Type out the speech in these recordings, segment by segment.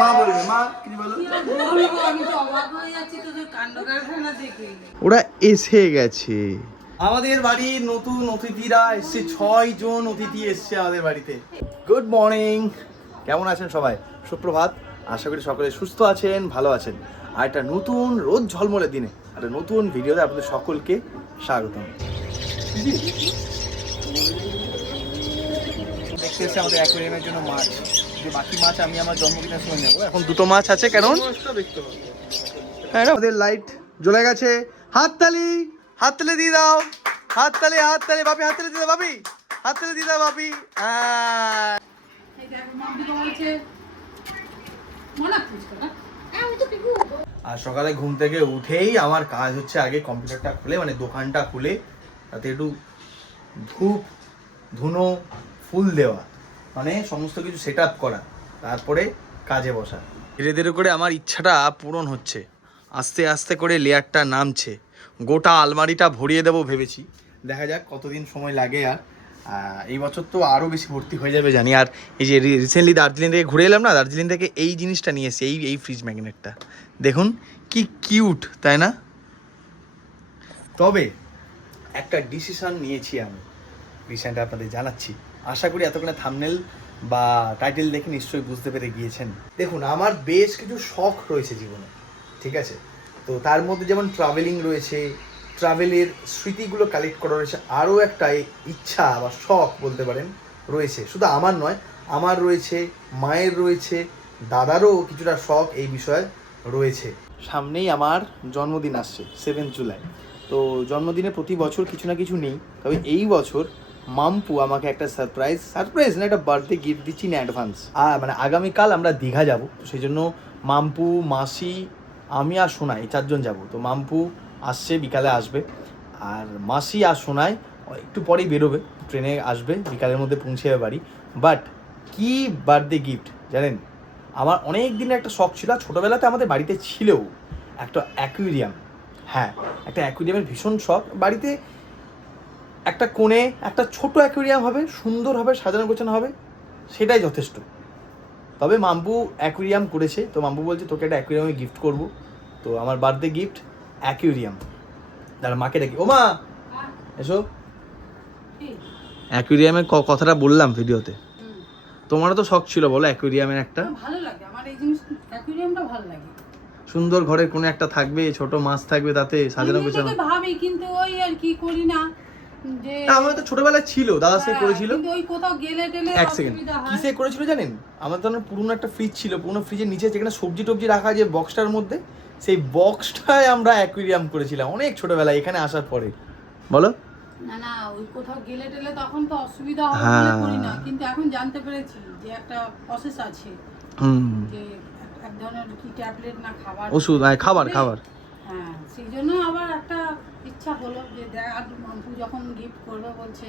মা বলবে, মা কি বলো? ওরা এসে গেছে, আমাদের বাড়ির নতুন অতিথিরা এসছে। 6 জন অতিথি এসছে আমাদের বাড়িতে। গুড মর্নিং, কেমন আছেন সবাই? সুপ্রভাত, আশা করি সকলে সুস্থ আছেন, ভালো আছেন। আর একটা নতুন রোদ ঝলমলের দিনে একটা নতুন ভিডিওতে আপনাদের সকলকে স্বাগতম। দেখতে এসে আমাদের অ্যাকোয়ারিয়ামের জন্য মাছ, যে বাকি মাছ আমি আমার জন্মদিনের সময় নেবো। এখন দুটো মাছ আছে, কেন হ্যাঁ আমাদের লাইট জ্বলে গেছে। হাততালি, হাততালি দিয়ে দাও, হাততালি, হাততালি বাপি, হাততালি দিয়ে দাও বাপি, হাততালি দিয়ে দাও বাপি। আর সকালে ঘুম থেকে উঠেই আমার কাজ হচ্ছে আগে কম্পিউটারটা খুলে, মানে দোকানটা খুলে তাতে একটু ধূপ ধুনো ফুল দেওয়া, মানে সমস্ত কিছু সেট আপ করা, তারপরে কাজে বসা। ধীরে ধীরে করে আমার ইচ্ছাটা পূরণ হচ্ছে, আস্তে আস্তে করে লেয়ারটা নামছে। গোটা আলমারিটা ভরিয়ে দেবো ভেবেছি, দেখা যাক কতদিন সময় লাগে। আর এই বছর তো আরও বেশি ভর্তি হয়ে যাবে জানি। আর এই যে রিসেন্টলি দার্জিলিং থেকে ঘুরে এলাম না, দার্জিলিং থেকে এই জিনিসটা নিয়ে এসেছি, এই ফ্রিজ ম্যাগনেটটা দেখুন কি কিউট, তাই না? তবে একটা ডিসিশন নিয়েছি আমি, রিসেন্ট আপনাদের জানাচ্ছি। আশা করি এতক্ষণে থাম্বনেল বা টাইটেল দেখে নিশ্চয়ই বুঝতে পেরে গিয়েছেন। দেখুন, আমার বেশ কিছু শখ রয়েছে জীবনে, ঠিক আছে? তো তার মধ্যে যেমন ট্রাভেলিং রয়েছে, ট্রাভেলের স্মৃতিগুলো কালেক্ট করা রয়েছে, আরও একটা ইচ্ছা বা শখ বলতে পারেন রয়েছে। শুধু আমার নয়, আমার রয়েছে, মায়ের রয়েছে, দাদারও কিছুটা শখ এই বিষয়ে রয়েছে। সামনেই আমার জন্মদিন আসছে 7 জুলাই। তো জন্মদিনে প্রতি বছর কিছু না কিছু নেই, তবে এই বছর মাম্পু আমাকে একটা সারপ্রাইজ না, একটা বার্থডে গিফট দিচ্ছি না অ্যাডভান্স। মানে আগামীকাল আমরা দীঘা যাব, তো সেই জন্য মাম্পু, মাসি, আমি আর সোনাই এই 4 জন যাবো। তো মাম্পু আসছে, বিকালে আসবে, আর মাসি আর সোনাই একটু পরেই বেরোবে, ট্রেনে আসবে, বিকালের মধ্যে পৌঁছে যাবে বাড়ি। বাট কি বার্থডে গিফট জানেন? আমার অনেক দিনের একটা শখ ছিল, ছোটোবেলাতে আমাদের বাড়িতে ছিলও একটা অ্যাকুয়ারিয়াম। হ্যাঁ, একটা অ্যাকুয়ারিয়ামের ভীষণ শখ। বাড়িতে একটা কোণে একটা ছোট অ্যাকুয়ারিয়াম হবে, সুন্দর হবে, সাজানো গোছানো হবে, সেটাই যথেষ্ট। তবে মাম্পু অ্যাকুয়ারিয়াম করেছে, তো মাম্পু বলছে তোকে একটা অ্যাকুয়ারিয়ামে গিফট করবো। তো আমার বার্থডে গিফট অ্যাকুয়ারিয়াম। তার মাকে ডাকি, ও মা এসো। অ্যাকুয়ারিয়ামের কথাটা বললাম ভিডিওতে, তোমারও তো শখ ছিল বলো অ্যাকুয়ারিয়ামের একটা? ভালো লাগে আমার এই জিনিস, অ্যাকুয়ারিয়ামটা ভালো লাগে। সুন্দর ঘরের কোণে একটা থাকবে, ছোট মাছ থাকবে, তাতে সাজানো গোছানো। আমি ভাবি, কিন্তু ওই আর কি করি না। যে আমার তো ছোটবেলায় ছিল, দাদা সে করেছিল। কিন্তু ওই কোথাও গেলে টেলে এক সেকেন্ড, কিসে করেছিল জানেন? আমাদের তো পুরনো একটা ফ্রিজ ছিল, পুরনো ফ্রিজের নিচে যেখানে সবজি টবজি রাখা, যে বক্সটার মধ্যে, সেই বক্সটায় আমরা অ্যাকুয়ারিয়াম করেছিলাম অনেক ছোটবেলায় এখানে আসার পরে। বলো না না, ওই কোথাও গেলে টেলে তখন তো অসুবিধা হবে বলে করি না, কিন্তু এখন জানতে পেরেছি যে একটা প্রসেস আছে, যে এক ধরনের কি ট্যাবলেট না খাবার, ওষুধ, খাবার। হ্যাঁ, সেই জন্য আবার একটা ইচ্ছা হলো যে দেখ, মাম্পু যখন গিফট করবে বলছে।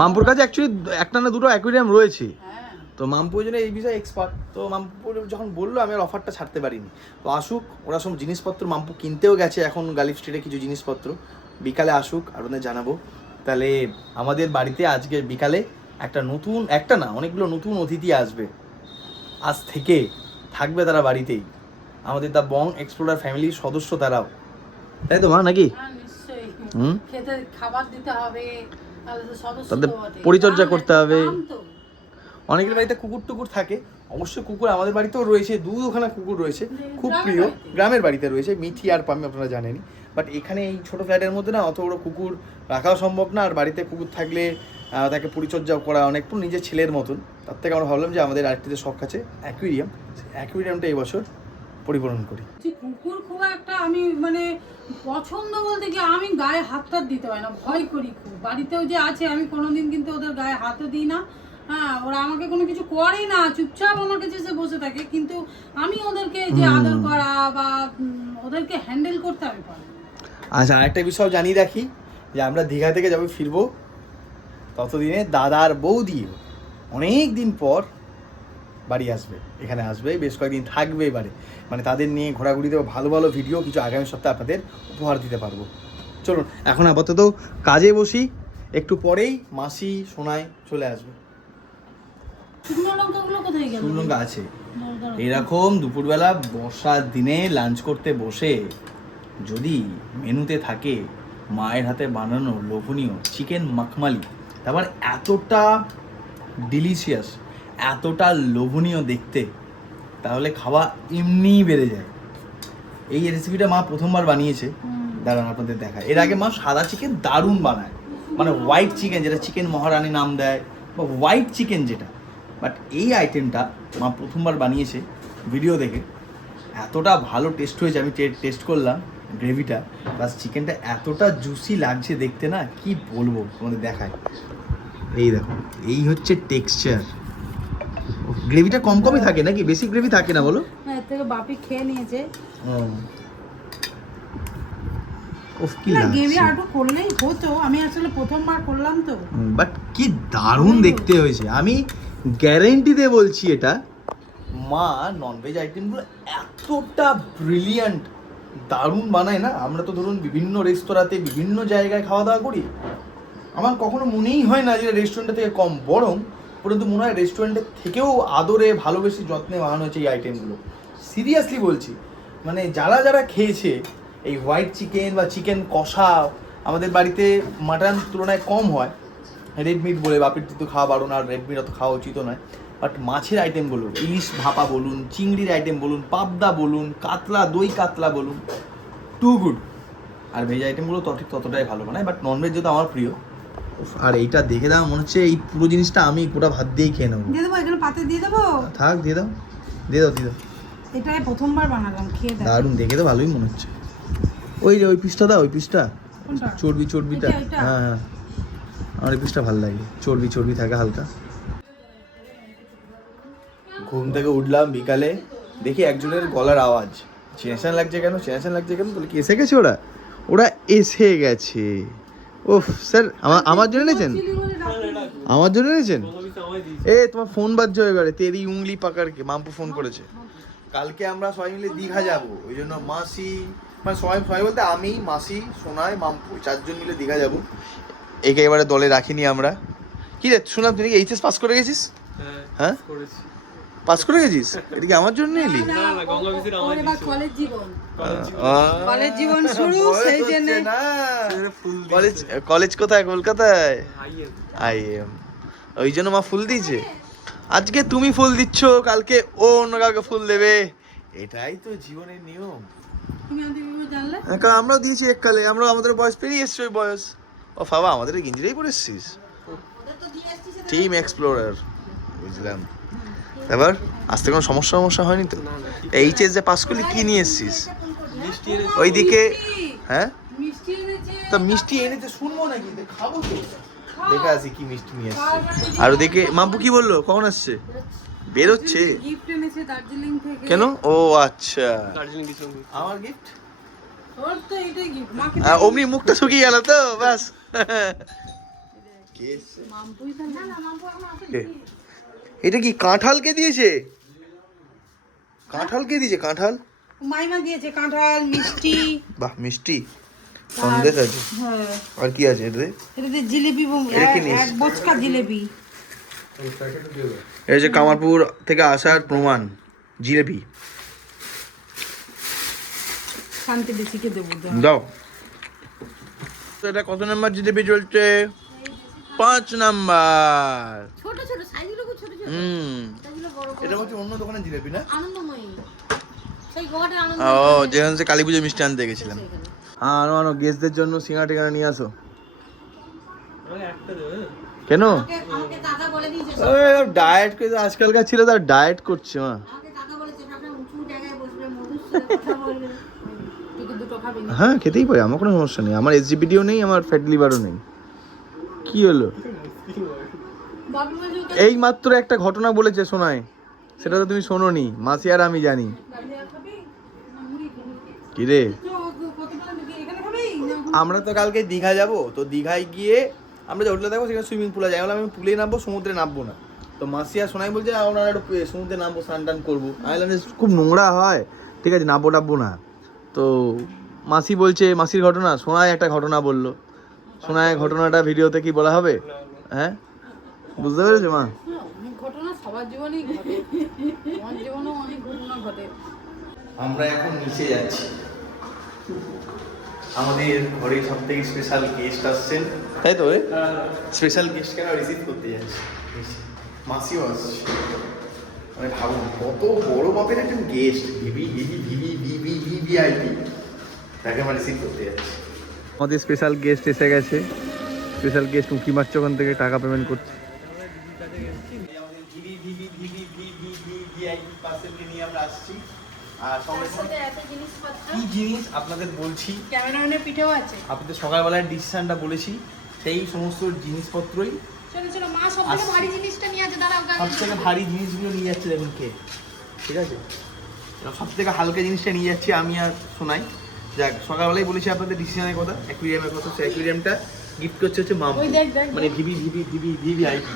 মাম্পুর কাছে অ্যাকচুয়ালি একটা না দুটো অ্যাকুয়ারিয়াম রয়েছে, হ্যাঁ, তো মাম্পু ওই জন্য এই বিষয়ে এক্সপার্ট। তো মাম্পু যখন বললো, আমি আর অফারটা ছাড়তে পারিনি। তো আসুক, ওরা সব জিনিসপত্র মাম্পু কিনতেও গেছে এখন গালিফ স্ট্রিটে কিছু জিনিসপত্র, বিকালে আসুক আর ওদের জানাবো। তাহলে আমাদের বাড়িতে আজকে বিকালে একটা না অনেকগুলো নতুন অতিথি আসবে, আজ থেকে থাকবে তারা বাড়িতেই, আমাদের দ্য বং এক্সপ্লোরার ফ্যামিলির সদস্য তারাও, তাই তো মা নাকি? নিশ্চয়ই খেতে খাবার দিতে হবে, তাদের পরিচর্যা করতে হবে। অনেকের বাড়িতে কুকুর টুকুর থাকে, অবশ্য কুকুর আমাদের বাড়িতেও রয়েছে, দুখানা কুকুর রয়েছে, খুব প্রিয়, গ্রামের বাড়িতে রয়েছে, মিঠি আর পামি, আপনারা জানেনই। বাট এখানে এই ছোটো ফ্ল্যাটের মধ্যে না অত বড়ো কুকুর রাখাও সম্ভব না, আর বাড়িতে কুকুর থাকলে তাকে পরিচর্যা করা অনেকটা নিজের ছেলের মতন। তার থেকে আমরা ভাবলাম যে আমাদের আরেকটি যে শখ আছে অ্যাকুয়ারিয়ামটা এই বছর পরিপূরণ করি। কুকুর খুব একটা আমি মানে পছন্দ বলতে কি, আমি গায়ে হাতটা দিতে হয় না, ভয় করি খুব। বাড়িতেও যে আছে, আমি কোনোদিন কিন্তু ওদের গায়ে হাতও দিই না। হ্যাঁ, ওরা আমাকে কোনো কিছু করে না, চুপচাপ আমার কাছে এসে বসে থাকে, কিন্তু আমি ওদেরকে যে আদর করা বা ওদেরকে হ্যান্ডেল করতে আমি পারি। আচ্ছা, আরেকটা বিষয় জানিয়ে রাখি, যে আমরা দীঘা থেকে যাবো ফিরবো, ততদিনে দাদার বৌদি অনেক দিন পর বাড়ি আসবে, এখানে আসবে, বেশ কয়েকদিন থাকবে এবারে, মানে তাদের নিয়ে ঘোরাঘুরিতে ভালো ভালো ভিডিও কিছু আগামী সপ্তাহে আপনাদের উপহার দিতে পারবো। চলুন এখন আপাতত কাজে বসি, একটু পরেই মাসি সোনাই চলে আসবে। শুকনো লঙ্কাগুলো কোথায় গেল? শুকনো লঙ্কা আছে, এরকম দুপুরবেলা বর্ষার দিনে লাঞ্চ করতে বসে যদি মেনুতে থাকে মায়ের হাতে বানানো লোভনীয় চিকেন মাখমালি, তারপর এতটা ডিলিশিয়াস, এতটা লোভনীয় দেখতে, তাহলে খাওয়া এমনিই বেড়ে যায়। এই রেসিপিটা মা প্রথমবার বানিয়েছে, দাঁড়ান আপনাদের দেখায়। এর আগে মা সাদা চিকেন দারুণ বানায়, মানে হোয়াইট চিকেন, যেটা চিকেন মহারানী নাম দেয়, বা হোয়াইট চিকেন যেটা। বাট এই আইটেমটা মা প্রথমবার বানিয়েছে ভিডিও দেখে, এতটা ভালো টেস্ট হয়েছে। আমি টেস্ট করলাম গ্রেভিটা, প্লাস চিকেনটা এতটা জুসি লাগছে দেখতে, না কি বলবো, তোমাদের দেখায়। এই দেখো, এই হচ্ছে টেক্সচার। গ্রেভিটা কম কমই থাকে নাকি, বেশি গ্রেভি থাকে না বলো? না, এর থেকে বাপি খেয়ে নিয়েছে। ওফ, কি না, লাগছে। গ্রেভি আরো করলেই হতো, আমি আসলে প্রথমবার করলাম তো। বাট কি দারুণ দেখতে হয়েছে, আমি গ্যারেন্টি দিয়ে বলছি। এটা মা ননভেজ আইটেমগুলো এতটা ব্রিলিয়ান্ট, দারুণ বানায় না। আমরা তো ধরুন বিভিন্ন রেস্তোরাঁতে বিভিন্ন জায়গায় খাওয়া দাওয়া করি, আমার কখনো মনেই হয় না যে রেস্টুরেন্টের থেকে কম, বরং পরন্তু মনে হয় রেস্টুরেন্টের থেকেও আদরে ভালোবেসে যত্নে বানানো হয়েছে এই আইটেমগুলো। সিরিয়াসলি বলছি, মানে যারা যারা খেয়েছে এই হোয়াইট চিকেন বা চিকেন কষা, আমাদের বাড়িতে মাটন তুলনায় কম হয়, রেড মিট বলে, বাপির তো খাওয়া বারণ, আর রেড মিট অত খাওয়া উচিত নয়। বাট মাছের আইটেমগুলো, ইলিশ ভাপা বলুন, চিংড়ির আইটেম বলুন, পাবদা বলুন, কাতলা, দই কাতলা বলুন, টু গুড। আর ভেজ আইটেমগুলো তো ঠিক ততটাই ভালো বানায়, বাট ননভেজ যেহেতু আমার প্রিয়। আর এইটা দেখে দাও, মনে হচ্ছে এই পুরো জিনিসটা আমি গোটা ভাত দিয়েই খেয়ে নেবো। দিয়ে দেবো, এখানে পাতে দিয়ে দেবো। থাক, দিয়ে দাও, দিয়ে দাও, দিয়ে দাও। এটাই প্রথমবার বানালাম, খেয়ে দাও। দারুণ, দেখে তো ভালোই মনে হচ্ছে। ওই যে ওই পিসটা দাও, ওই পিসটা, কোনটা? চর্বিটা। এটা? হ্যাঁ হ্যাঁ, আমার এই পিসটা ভালো লাগে, চর্বি থাকে হালকা। ঘুম থেকে উঠলাম বিকালে, দেখি একজনের গলার আওয়াজ। চেঁচান লাগছে কেন বলে কি এসে গেছে? ওরা এসে গেছে। ওফ স্যার, আমার জন্য এনেছেন? আমার জন্য এনেছেন? এ তোমার ফোন বাজছে এবারে, তেরি উংলি পাকারকে মাম্পু ফোন করেছে। কালকে আমরা সবাই মিলে দীঘা যাব, ওই জন্য মাসি, মানে সবাই বলতে আমি, মাসি, সোনাই, মাম্পু, 4 জন মিলে দীঘা যাব। একে এবারে দলে রাখিনি আমরা। কি রে, শুনলাম তুই এইচএস পাস করে গেছিস? হ্যাঁ, পাস করে গেছিস? এটা কি আমার জন্য এলি? কলেজ জীবন শুরু, সেই জন্য। কলেজ কোথায়? কলকাতায়? আইএম। ওই জন্য মা ফুল দিয়েছে। আজকে তুমি ফুল দিচ্ছ, কালকে ও অন্য কাউকে ফুল দেবে, এটাই তো জীবনের নিয়ম। আমরাও দিয়েছি এককালে, আমরা আমাদের বয়স পেরিয়ে এসছি, ওই বয়স। ও বাবা, আমাদের গিঞ্জিরাই পরে এসছিস, টিম এক্সপ্লোরার, বুঝলাম। এবার আসতে কোনো সমস্যা হয়নি তো? এইচএস যে পাস করলি, কি নিয়ে এসছিস ওইদিকে? হ্যাঁ, তা মিষ্টি এনেছে, শুনবো নাকি, খাবো তো, দেখে আসি কি মিষ্টি নিয়ে আসছে। আর ওদিকে মাম্পু কি বললো, কখন আসছে? বেরোচ্ছে? গিফট এনেছে দার্জিলিং থেকে। কেন? ও আচ্ছা, আমার গিফট। ওর তো এটাই গিফট, মাকে অমনি মুখটা শুকিয়ে গেল তো, ব্যাস। মাম্পুই তো না, মাম্পু এখন আসে। এটা কি কাঁঠালকে দিয়েছে? কাঁঠাল মাইমা দিয়েছে, কাঁঠাল, মিষ্টি। বাহ, মিষ্টি, সন্দেশ আছে। হ্যাঁ, আর কি আছে এটাতে? এটাতে জিলিপি, এটা কি নিস? এক বচকা জিলিপি। এই যে কামারপুর থেকে আসার প্রমাণ, জিলেবি। শান্তি বেশিকে দেবো দাও। তো এটা কত নাম্বার জিলেবি চলছে? 5 নাম্বার। ছোট ছোট সাইজগুলো খুব ছোট ছোট, এগুলো বড় বড়। এটা হচ্ছে অন্য দোকানের জিলেবি না? আনন্দময়ী, সেই গোয়াটার আনন্দ। ও, যেখানে কালী পুজো মিষ্টি আনতে গেছিলাম। আনো গেস্টদের জন্য সিঙ্গারা টিঙ্গারা নিয়ে আসো। কেন? আমাকে দাদা বলে দিয়েছে, ডায়েট করে, আজকালকার ছিল তার ডায়েট করছে মা। আমাকে দাদা বলেছে সবসময় উঁচু জায়গায় বসবে, মধুর সাথে কথা বলবে। তুই কি দুটো খাবি না? হ্যাঁ, খেতেই পারে, আমার কোনো সমস্যা নেই। আমার এসজিপিটিও নেই, আমার ফ্যাট লিভারও নেই। কি হলো? বাপি বলছে ওকে এই মাত্র একটা ঘটনা বলেছে শোনায়, সেটা তো তুমি শোনোনি। মাসি আর আমি জানি। গাজর খাবি না মুড়ি খাবি? কি রে, তো কতটা এখানে খাবি না? আমরা তো কালকে দীঘা যাব, তো দীঘায় গিয়ে আমরা যে হোটেলে থাকবো সেখানে সুইমিং পুলে যাই, বলে আমি পুলে নামবো, সমুদ্রে নামবো না। তো মাসি আর সোনাই বলছে আমরা একটু সমুদ্রে নামবো, স্নান টান করবো। আমি বললাম যে খুব নোংরা হয়, ঠিক আছে নামবো না। তো মাসি বলছে, মাসির ঘটনা, সোনাই একটা ঘটনা বললো। সোনাই ঘটনাটা ভিডিওতে কি বলা হবে? হ্যাঁ, বুঝতে পেরেছো মা? ঘটনা সবার জীবনেই ঘটে, আমার জীবনেও অনেক ঘটনা ঘটে। আমরা এখন নিচে যাচ্ছি, আমাদের ঘরে সব থেকে স্পেশাল গেস্ট আসছেন, তাই তো? স্পেশাল গেস্টকে আমরা রিসিভ করতে যাচ্ছি, মাসিও আসছে। মানে ভাবুন কত বড় মাপের একজন গেস্ট, ভিভিআইপি, তাকে আমরা রিসিভ করতে যাচ্ছি। আমাদের স্পেশাল গেস্ট এসে গেছে, স্পেশাল গেস্ট উঁকি মারছে, ওখান থেকে টাকা পেমেন্ট করছে। আর কি জিনিস আপনাদের বলছি, ক্যামেরাম্যানের পিঠেও আছে। আপনাদের সকালবেলায় ডিসিশনটা বলেছি, সেই সমস্ত জিনিসপত্রই চলো চলো, মা সব থেকে ভারী জিনিসটা নিয়ে আছে, দাঁড়াও সব থেকে ভারী জিনিসগুলো নিয়ে যাচ্ছে, দেখুন কে, ঠিক আছে? সব থেকে হালকা জিনিসটা নিয়ে যাচ্ছি আমি আর শোনাই। যাক, সকালবেলায় বলেছি আপনাদের ডিসিশনের কথা, অ্যাকুয়ারিয়ামের কথা। সেই অ্যাকুয়ারিয়ামটা গিফট করছে হচ্ছে মাম, ওই দেখ দেখ, মানে ভিভিআইপি।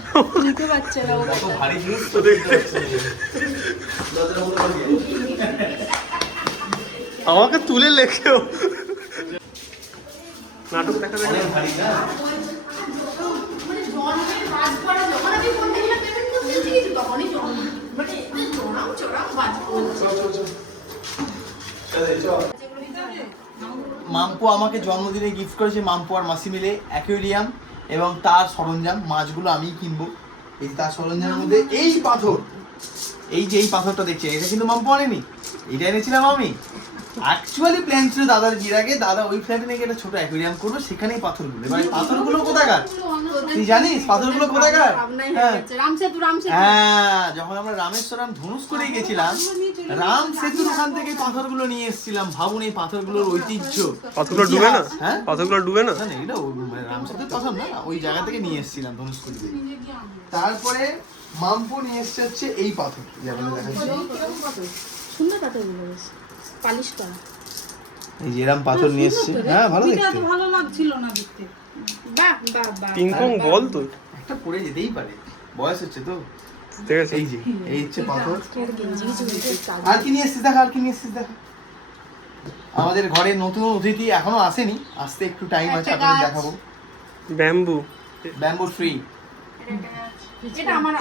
নিতে পারছে না ওরা। কত ভারী জিনিস তো দেখতে পাচ্ছেন। আমাকে তুলে লেখেও নাটক দেখা যায় ভারী না। মানে জন্মের বাজ পড়া যখন আমি ফোন থেকে পেমেন্ট করতে গেছি তখনই জন্ম মানে চড়াও বাজ পড়ছে। মাম্পু আমাকে জন্মদিনে গিফট করেছে, মাম্পু আর মাসি মিলে অ্যাকুয়ারিয়াম এবং তার সরঞ্জাম। মাছগুলো আমিই কিনবো। এই তার সরঞ্জামের মধ্যে এই পাথর, এই যে এই পাথরটা দেখছেন, এটা কিন্তু মাম্পু আনেনি, এটা এনেছিলাম আমি। অ্যাকচুয়ালি প্ল্যান ছিল দাদার বিয়ের আগে, দাদা ওই ফ্ল্যাটে নাকি একটা ছোট অ্যাকুয়ারিয়াম করবে, সেখানেই পাথরগুলো। এবার পাথরগুলো কোথাকার তুই জানিস? পাথরগুলো কোথাকার? হ্যাঁ, যখন আমরা রামেশ্বরম ধনুষ্কড়ে গেছিলাম, রাম সেতুর ওখান থেকে পাথরগুলো নিয়ে এসেছিলাম। ভাবুন এই পাথরগুলোর ঐতিহ্য। পাথরগুলো ডুবে না? হ্যাঁ, পাথরগুলো ডুবে না? না না, এটা রাম সেতুর পাথর না, ওই জায়গা থেকে নিয়ে এসেছিলাম ধনুষ্কড়ি থেকে। তারপরে মাম্পু নিয়ে এসছে হচ্ছে এই পাথর, যেমন দেখাচ্ছি। সুন্দর পাথরগুলো বেশ পালিশ করা। এই যে এরম পাথর নিয়ে এসছে। হ্যাঁ, ভালো এটা দেখতে। তো ভালো লাগছিল না দেখতে। বাহ বাহ বাহ। পিংপং বল তো, একটা পড়ে যেতেই পারে, বয়স হচ্ছে তো। ঠিক আছে। এই যে এই হচ্ছে পাথর। গেঞ্জি আর কি নিয়ে এসছিস দেখা, আর কি নিয়ে এসছিস দেখা। আমাদের ঘরে নতুন অতিথি এখনো আসেনি, আসতে একটু টাইম আছে, আপনাদের দেখাবো। Bamboo, bamboo tree. এটা আমার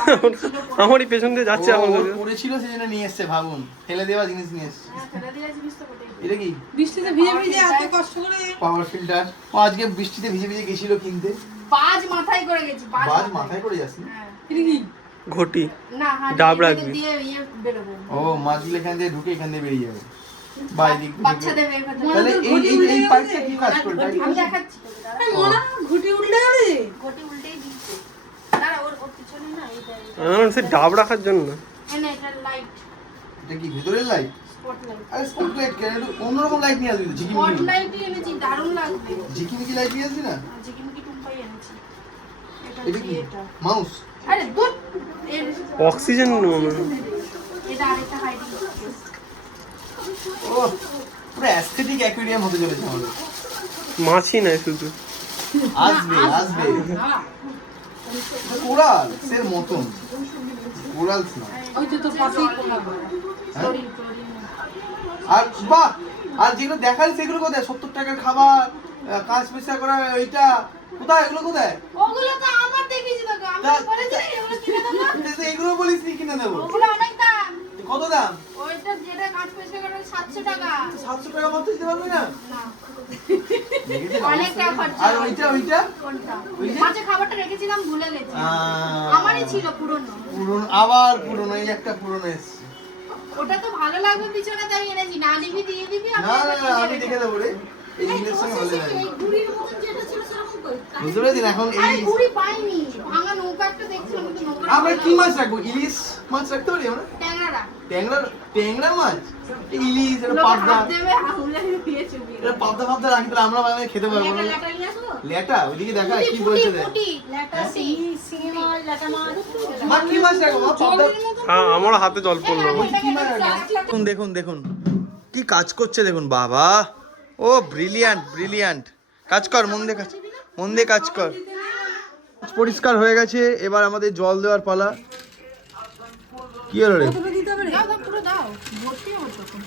আমারই পেছন দিয়ে যাচ্ছে এখন। পড়েছিল সেজন্য নিয়ে এসছে, ভাবুন ফেলে দেওয়া জিনিস নিয়ে এসছে। ফেলে দেওয়া জিনিস তো বটেই। এটা কি? বৃষ্টিতে ভিজে ভিজে এত কষ্ট করে। Power filter. ও আজকে বৃষ্টিতে ভিজে ভিজে গেছিল কিনতে। বাজ মাথায় করে গেছি, বাজ মাথায় করে যাস না? হ্যাঁ। এটা কি? ঘটি না হ্যাঁ, ডাব রাখবি। দিয়ে ইয়ে বেরোবো। ও মাছগুলো এখান দিয়ে ঢুকে এখান দিয়ে বেরিয়ে যাবে। বাই দিক থেকে। বাচ্চাদের বের করতে হবে। তাহলে এই এই এই পাইপটা কি কাজ করবে? আমি দেখাচ্ছি তোকে, দাঁড়া। এই মনা ঘুটি উল্টে গেলে। ঘটি উল্টেই দিচ্ছে। দাঁড়া, ওর পিছনে না এইটা। সে ডাব রাখার জন্য। না এটা লাইট, এটা কি ভিতরের লাইট? Spot light. আরে স্পট লাইট কেন? একটু অন্যরকম লাইট নিয়ে আসবি তো, স্পট ঝিকিমিকি। লাইটই এনেছি, দারুণ লাগবে। ঝিকিমিকি লাইট নিয়ে আসবি না? ঝিকিমিকি টুম্পাই এনেছি। এটা কি? এটা মাউস? আরে দুধ এর অক্সিজেন এটা আরেকটা হাইডিং স্পেস। ও পুরো অ্যাস্থেটিক অ্যাকুয়ারিয়াম হতে চলেছে আমাদের। মাছই নাই শুধু। আসবে আসবে। কোরাল এর মতন, কোরাল না। ওই যে তোর পাশেই কোলা। হ্যাঁ? আর বাহ, আর যেগুলো দেখাল সেগুলো কোথায়? 70 টাকার খাবার, কাজ পয়সা করা, ওইটা কোথায়? এগুলো কোথায়? ওগুলো তো আমার দেখেছি তো, আমি বলেছি না এগুলো কিনে দেবো। এগুলো বলিস নি কিনে দেবো? ওগুলো অনেক দাম। কত দাম? ওইটা যেটা কাজ পয়সা করে 700 টাকা। 700 টাকা মাত্র দিতে পারবি না? না, দেখেছেন অনেক অবস্থা? টাকা খরচা। আর ওইটা ওইটা কোনটা? ওই যে? মাঝে খাবারটা রেখেছিলাম, ভুলে গেছি। আমারই ছিল পুরনো। পুরনো, আবার পুরনো, এই একটা পুরনো এসছে। ওটা তো ভালো লাগবে পিছনে, তাই এনেছি। না নিবি দিয়ে দিবি, না না না, আমি দেখে দেবো রে, এই জিনিসের সঙ্গে ভালো লাগে। এই ঘুড়ির মতন যেটা ছিল সেরকম কই? বুঝতে পেরেছেন? এখন আরে এই ঘুড়ি পাইনি, ভাঙা নৌকা একটা দেখছিলাম, কিন্তু নৌকা আমরা কি মাছ রাখবো? ইলিশ মাছ রাখতে পারি আমরা? ট্যাংরা। ট্যাংরা, ট্যাংরা মাছ, ইলিশ, এটা লোকে পাবদা, হাত দেবে, আঙুলে দিয়ে চুবিয়ে এটা পাবদা ফাবদা রাখি, তাহলে আমরা বানাই খেতে পারবো না। লেটা নিয়ে আসবো? লেটা ওইদিকে দেখা পুঁটি, কি পুঁটি, বলছে দেখ। পুঁটি, লেটা, শিঙি মাছ, লেটা মাছ। মা কি মাছ রাখবো? মা পাবদা। হ্যাঁ, আমার হাতে জল পড়লো। বলছি কি মাছ রাখবো? দেখুন দেখুন দেখুন কি কাজ করছে দেখুন, বাবা ও ব্রিলিয়ান্ট ব্রিলিয়ান্ট। কাজ কর, মন দিয়ে কাজ, মন দিয়ে কাজ কর। পরিষ্কার হয়ে গেছে, এবার আমাদের জল দেওয়ার পালা। কি হলো রে? কতটা দিতে হবে রে? দাও, দাও, পুরো দাও। ভর্তি হবে তখন।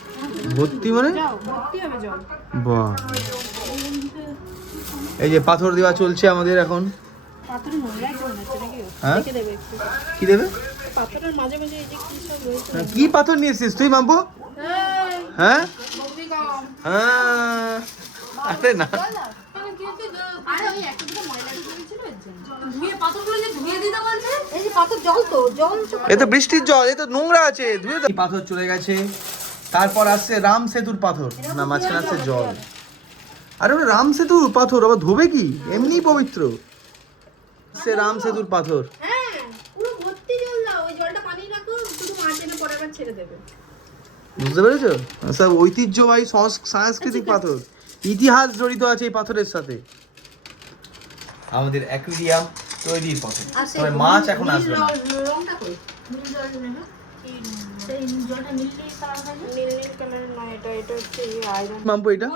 ভর্তি মানে? যাও, ভর্তি হবে জল। বাহ, এই যে পাথর দেওয়া চলছে আমাদের এখন। পাথরে নোংরা জল আছে নাকি? হ্যাঁ, রেখে দেবে একটু। কি দেবে? পাথরের মাঝে মাঝে এই যে কি সব রয়েছে। কি পাথর নিয়েছিস তুই মাম্পু? হ্যাঁ হ্যাঁ আরে না আরে ওই একটা দুটো ময়লা ঢুকে গেছিল এর জন্য। ধুয়ে পাথরগুলো যে ধুয়ে দিতে বলছে। এই যে পাথর জল তো জল এ তো বৃষ্টির জল, এ তো নোংরা আছে, ধুয়ে দাও। পাথর চলে গেছে, তারপর আসছে রাম সেতুর পাথর, না মাঝখানে আসছে জল। আরে ওটা রাম সেতুর পাথর, আবার ধোবে কি, এমনি পবিত্র। সে রাম সেতুর পাথর, হ্যাঁ পুরো ভর্তি জল দাও, ওই জলটা পানি রাখো, শুধু মাছ এনে পরের বার ছেড়ে দেবে। বুঝতে পেরেছো? সব ঐতিহ্যবাহী সাংস্কৃতিক পাথর, ইতিহাস জড়িত আছে এই পাথরের সাথে। আমাদের অ্যাকুয়ারিয়াম তৈরির পথে, তবে মাছ এখন আসবে না। রংটা কই? নীল জল নেবে? সেই জলটা নীল নীল কালার হয় না? নীল নীল কালার না, এটা হচ্ছে আয়রন। মাম্পু এটা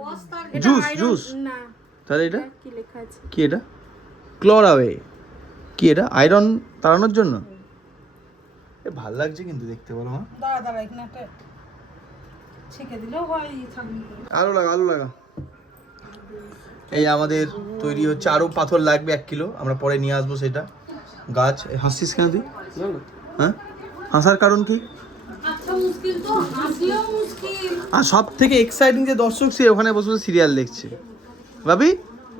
বস্তার জুস জুস, না তাহলে এটা কি লেখা আছে? কি, এটা ক্লোরাওয়ে, কি এটা আয়রন তাড়ানোর জন্য? এ ভাল লাগছে কিন্তু দেখতে, বলো মা। দাঁড়া এখানে একটা ছেঁকে দিলেও হয় ছাগনি করে। আলো লাগা, আলো লাগা। এই আমাদের তৈরি হচ্ছে, আরো পাথর লাগবে 1 কিলো, আমরা পরে নিয়ে আসবো সেটা। গাছ হাসছিস কেন তুই? হ্যাঁ, হাসার কারণ কি? আচ্ছা মুশকিল তো, হাসলেও মুশকিল। আর সব থেকে এক্সাইটিং যে দর্শক, সে ওখানে বসে বসে সিরিয়াল দেখছে। ভাবি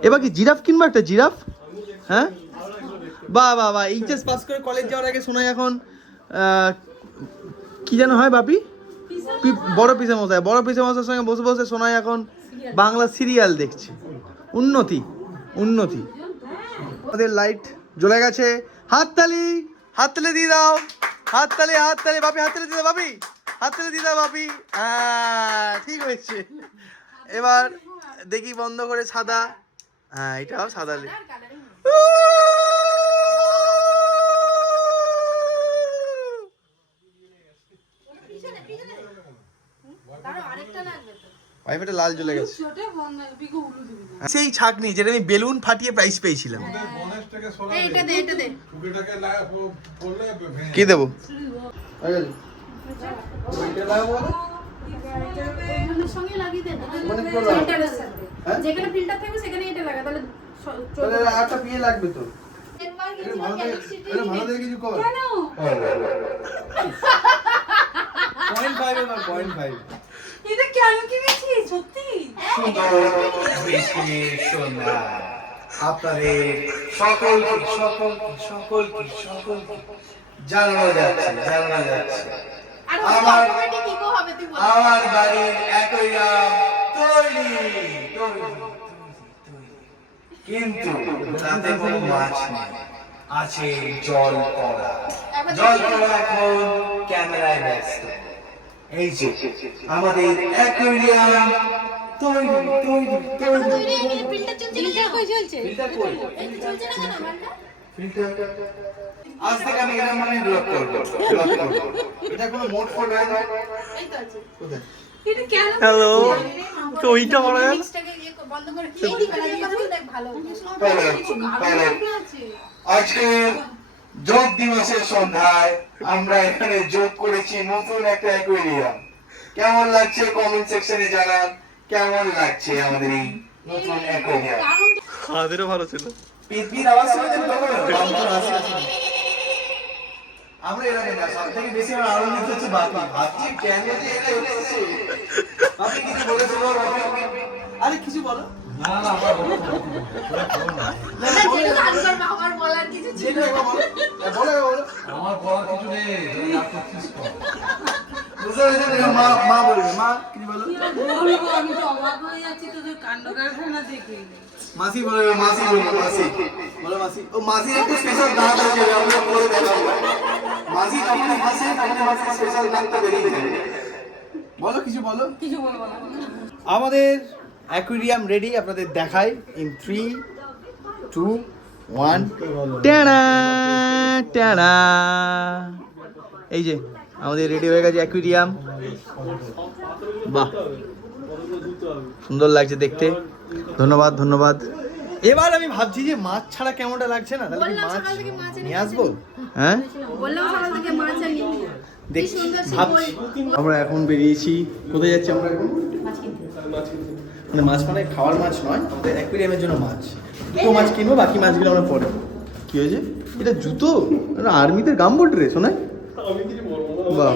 এবার কি জিরাফ কিনবো, একটা জিরাফ? হ্যাঁ বাহ বাহ বাহ, এইচএস পাস করে কলেজ যাওয়ার আগে শোনাই এখন কি যেন হয় বাপি, বড় পিসে মশাইয়ের সঙ্গে বসে বসে শোনায় এখন বাংলা সিরিয়াল দেখছে। উন্নতি উন্নতি। আমাদের লাইট জ্বলে গেছে, হাততালি হাততালি দিয়ে দাও, হাততালি হাততালি বাপি, হাততালি দিয়ে দাও বাপি, হাততালি দিয়ে দাও বাপি। হ্যাঁ ঠিক হয়েছে। এবার দেখি বন্ধ করে, সাদা, হ্যাঁ এটাও সাদা। ওয়াইফাইটা লাল জ্বলে গেছে। ছোটে বন্ধ বিগো উলু দিবি। সেই ছাকনি যেটা আমি বেলুন ফাটিয়ে প্রাইস পেয়েছিলাম। এই এটা দে এটা দে। কি দেবো? ওইগুলোর সঙ্গে লাগিয়ে দে। মানে কি লাগাবো? ফিল্টারের সাথে। হ্যাঁ? যেখানে ফিল্টার থাকবে সেখানে এটা লাগা, তাহলে তাহলে আরেকটা পিয়ে লাগবে তো। একবার গেছি ভালো গ্যালাক্সি করে, ভালো করে কিছু কর। কেন? 0.5 এবার 0.5। এটা কেন কিনেছি সত্যি? আপনাদের সকলকে জানানো যাচ্ছে। আর আমার অটোমেটিক ইকো হবে তুই বল। আমার বাড়ির অ্যাকোয়ারিয়াম তৈরি, কিন্তু তাতে কোনো মাছ নেই, আছে জল করা। এখন ক্যামেরায় ব্যস্ত। এই যে আমাদের অ্যাকোয়ারিয়াম তৈরি। ফিল্টার চলছে না কেন? কই চলছে? ফিল্টার কই? এই তো চলছে না কেন মালটা? ফিল্টার আজ থেকে আমি এটা মানে ব্লক করব। এটা কোনো মোড ফোন নয়। এই তো আছে। কোথায়? এটা কেন? হ্যালো, তো ওইটা বলা গেল। মিক্সটাকে বন্ধ করে এই দিকে লাগিয়ে দেখ ভালো। আজকে যোগ দিবসের সন্ধ্যায় আমরা এখানে যোগ করেছি নতুন একটা অ্যাকোয়ারিয়াম। কেমন লাগছে কমেন্ট সেকশনে জানান, কেমন লাগছে আমাদের এই নতুন অ্যাকোয়ারিয়াম। হাতেরও ভালো ছিল। পিপির আওয়াজ শুনছেন তো? আমরা এরকম না, সব থেকে বেশি আমরা আনন্দিত হচ্ছে বাপি। ভাবছি কেন যে এটা হচ্ছে। বাপি কিছু বলেছো বলো? আরে কিছু বলো। না আমার বলো। যেটা আনসার আমার বলার কিছু ছিল না। বলো। আমার বলার কিছু নেই, তুমি রাগ করছিস তো। বুঝতে পেরেছো? মা বলবে, মা কি বলো? বলবো, আমি তো অবাক হয়ে যাচ্ছি তোদের কাণ্ড কারখানা দেখে। মাসি বলবে, মাসি বলবে, মাসি বলো, মাসি। ও মাসির একটু স্পেশাল দাঁত আছে, আমরা পরে দেখাবো। মাসি যখন হাসে তখন মাসির স্পেশাল দাঁতটা বেরিয়ে যায়। বলো কিছু বলো। কিছু বলবো না। আমাদের অ্যাকুয়ারিয়াম রেডি, আপনাদের দেখাই ইন 3, 2, 1। টাড়া টাড়া, এই যে আমাদের রেডি হয়ে গেছে অ্যাকুয়ারিয়াম। বাহ, সুন্দর লাগছে দেখতে। ধন্যবাদ। এবার আমি ভাবছি যে মাছ ছাড়া কেমনটা লাগছে না, তাহলে কি বললাম মাছ সকাল থেকে মাছ এনে নিয়ে আসবো? হ্যাঁ বললাম সকাল থেকে মাছ আনি। দেখছি, সুন্দর সে ভাবছি। আমরা এখন বেরিয়েছি, কোথায় যাচ্ছি আমরা এখন? মানে মাছ মানে খাওয়ার মাছ নয়, আমাদের অ্যাকুয়ারিয়ামের জন্য মাছ। দুটো মাছ কিনবো, বাকি মাছগুলো আমরা পরে। কি হয়েছে? এটা জুতো আর্মিদের গামবুট রে শোনায় বাহ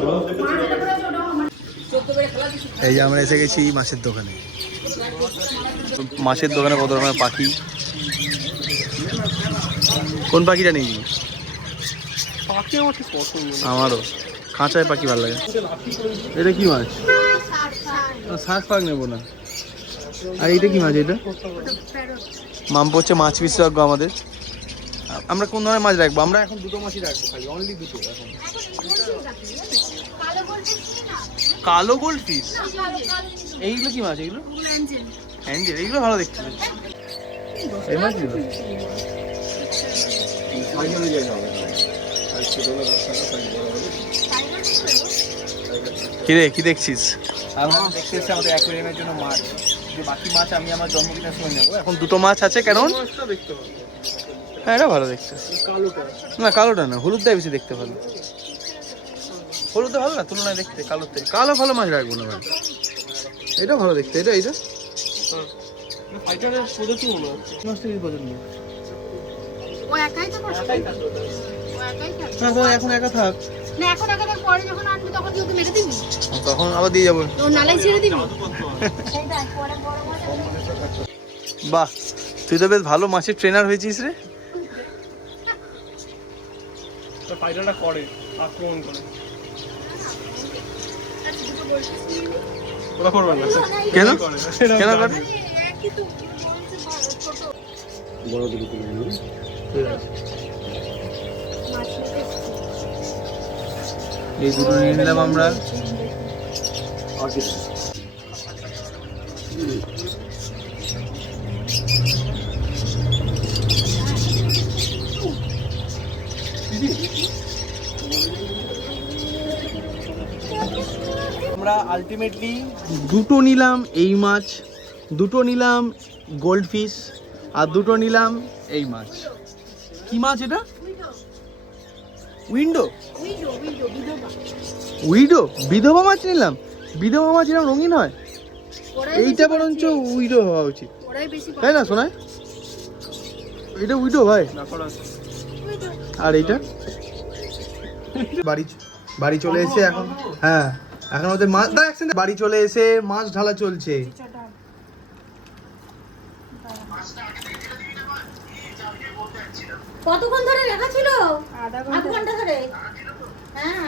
এই যে আমরা এসে গেছি মাছের দোকানে। মাছের দোকানে কত রকমের পাখি। কোন পাখিটা নেই? পাখি আমার ঠিক পছন্দ না। আমারও খাঁচায় পাখি ভালো লাগে। এটা কি মাছ? শাক ফাক নেবো না। আর এইটা কি মাছ? এটা মাম্পু হচ্ছে মাছ বিশেষজ্ঞ আমাদের। আমরা কোন ধরনের মাছ রাখবো? আমরা এখন দুটো মাছই রাখবো, খালি অনলি দুটো এখন। কালো গোল্ড ফিশ। এইগুলো কি মাছ? এগুলো অ্যাঞ্জেল। এইগুলো ভালো দেখতে। এই মাছ কি রে, কি দেখছিস? আমরা দেখতে এসেছি আমাদের অ্যাকোয়ারিয়ামের জন্য মাছ। যে বাকি মাছ আমি আমার জন্মদিনের সময় নেবো। এখন দুটো মাছ আছে। কেন? হ্যাঁ এটা ভালো দেখতে। না কালোটা না, হলুদটা বেশি দেখতে ভালো। হলুদটা ভালো না তুলনায় দেখতে কালোতে। কালো ভালো মাছ রাখবো না ভাই। এটা ভালো দেখতে। এটা ফাইটারের প্রজাতি মনে হচ্ছে। মাছটা কি পছন্দ? ও একাই তো করছে। ও একাই থাকে। না বল এখন একা থাক। না এখন একাই পরে যখন আনবি তখন কি ওকে মেরে দিবি? তখন আবার দিয়ে যাবো। ও নালাই ছেড়ে দিবি? সেইটাই পরে বড় মাছ বাহ, তুই তো বেশ ভালো মাছের ট্রেনার হয়েছিস রে। ফাইটারটা করে আক্রমণ করে। ওরা করবে না। কেন? করে কেন করে? একই তো ছোট বড় দুটো কিনে নিবি। মাছ নিতে এই দুটো নিয়ে নিলাম আমরা। আর কি? আমরা আলটিমেটলি দুটো নিলাম এই মাছ, দুটো নিলাম গোল্ড ফিশ, আর দুটো নিলাম এই মাছ। কি মাছ এটা? উইন্ডো। উইডো? বিধবা মাছ নিলাম। বিধবা মাছ এরকম রঙিন হয়? এইটা বরঞ্চ উইডো হওয়া উচিত, ওরাই বেশি তাই না শোনায়? এটা উইডো ভাই। আর এইটা বাড়ি চলে এসে এখন, হ্যাঁ এখন ওদের মাছ বাড়ি চলে এসে মাছ ঢালা চলছে। কতক্ষণ ধরে লেখা ছিল? আধ ঘন্টা ধরে। হ্যাঁ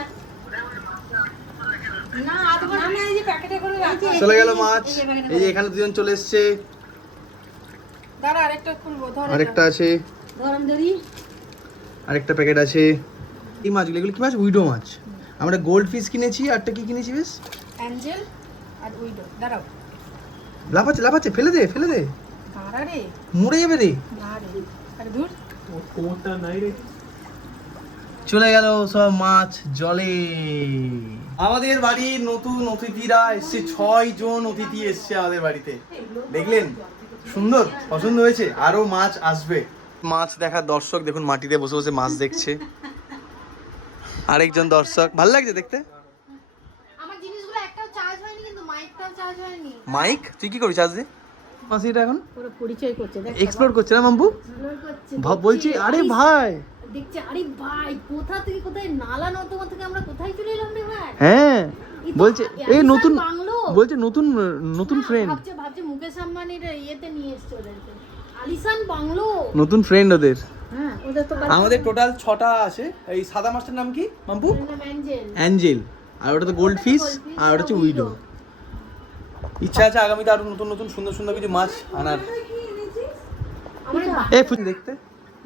না আধ ঘন্টা আমি এই যে প্যাকেটে করে রাখছি। চলে গেল মাছ। এই যে এখানে দুজন চলে এসছে। দাঁড়া আরেকটা খুলবো, ধর। আরেকটা আছে, গরম দড়ি আরেকটা প্যাকেট আছে। এই মাছগুলো এগুলো কি মাছ? উইডো মাছ। আমরা গোল্ড ফিশ কিনেছি। আরটা কি কিনেছি বেশ? অ্যাঞ্জেল আর উইডো। দাঁড়াও লাফাচ্ছে লাফাচ্ছে, ফেলে দে ফেলে দে, দাঁড়া রে, মরে যাবে রে। না রে, আরে দূর। কোমরটা নাই রে। চলে গেল সব মাছ জলে। আমাদের বাড়ির নতুন অতিথিরা এসছে। 6 জন অতিথি এসছে আমাদের বাড়িতে। দেখলেন? সুন্দর, পছন্দ হয়েছে। আরো মাছ আসবে। মাছ দেখার দর্শক দেখুন মাটিতে বসে বসে মাছ দেখছে। আরেকজন দর্শক, ভালো লাগছে দেখতে। আমার জিনিসগুলো একটাও চার্জ হয়নি, কিন্তু মাইকটাও চার্জ হয়নি। মাইক তুই কি করিস আজকে? মাসিটা এখন পুরো পরিচয় করছে, দেখ এক্সপ্লোর করছে না মাম্পু? এক্সপ্লোর করছে। বলছি আরে ভাই, দেখছে আরে ভাই কোথা থেকে কোথায়, নালা নর্দমা থেকে আমরা কোথায় চলে এলাম রে ভাই। হ্যাঁ বলছে এই নতুন, বাংলো বলছে নতুন নতুন ফ্রেন্ড, ভাবছে মুকেশ আম্বানির ইয়েতে নিয়ে এসছে ওদেরকে। আলিসান বাংলো। নতুন ফ্রেন্ড ওদের। হ্যাঁ ওদের তো আমাদের টোটাল 6টা আছে। এই সাদা মাছটার নাম কি মাম্পু? অ্যাঞ্জেল। অ্যাঞ্জেল। আর ওটা তো গোল্ড ফিশ, আর ওটা হচ্ছে উইডো। ইচ্ছা আছে আগামীতে আরো নতুন নতুন সুন্দর সুন্দর কিছু মাছ আনার। এই দেখতে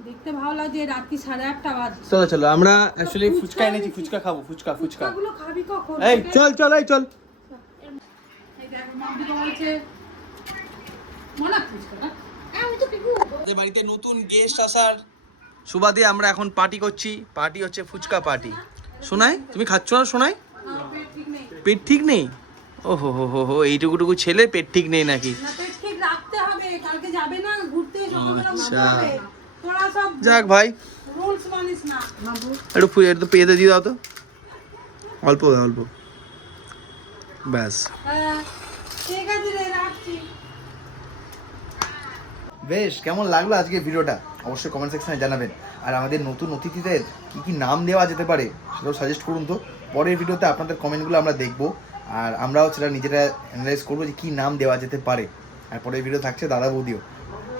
দেখতে ভালো লাগছে। রাত্রি 8:30 বাজে। চলো চলো, আমরা অ্যাকচুয়ালি ফুচকা এনেছি। ফুচকা খাবো। ফুচকা ফুচকা। ফুচকাগুলো খাবি কখন? এই চল চল, এই চল। এই দেখো মাম্পি তো বলছে মনে ফুচকা না। আমি তো পিকু। আমাদের বাড়িতে নতুন গেস্ট আসার সুবাদে আমরা এখন পার্টি করছি। পার্টি হচ্ছে ফুচকা পার্টি। শোনাই তুমি খাচ্ছ না? শোনাই ঠিক নেই পেট ঠিক নেই? ও হো হো হো হো, এইটুকুটুকু ছেলে পেট ঠিক নেই নাকি? না, পেট ঠিক রাখতে হবে। কালকে যাবে না ঘুরতে, সকালবেলা উঠতে আচ্ছা। হবে। তোরা সব যাক ভাই, রুলস মানিস না। একটু পেতে দিয়ে দাও তো, অল্প দাও, অল্প ব্যাস। হ্যাঁ ঠিক আছে রে, রাখছি। বেশ, কেমন লাগলো আজকে ভিডিওটা? অবশ্যই কমেন্ট সেকশনে জানাবেন। আর আমাদের নতুন অতিথিদের কী কী নাম দেওয়া যেতে পারে সেটাও সাজেস্ট করুন। তো পরের ভিডিওতে আপনাদের কমেন্টগুলো আমরা দেখব, আর আমরাও সেটা নিজেরা অ্যানালাইজ করবো যে কী নাম দেওয়া যেতে পারে। আর পরের ভিডিও থাকছে দাদা বৌদিও।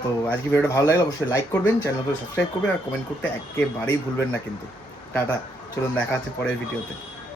তো আজকে ভিডিওটা ভালো লাগলে অবশ্যই লাইক করবেন, চ্যানেলটা সাবস্ক্রাইব করবেন, আর কমেন্ট করতে একেবারেই ভুলবেন না কিন্তু। টাটা, চলুন দেখা হচ্ছে পরের ভিডিওতে।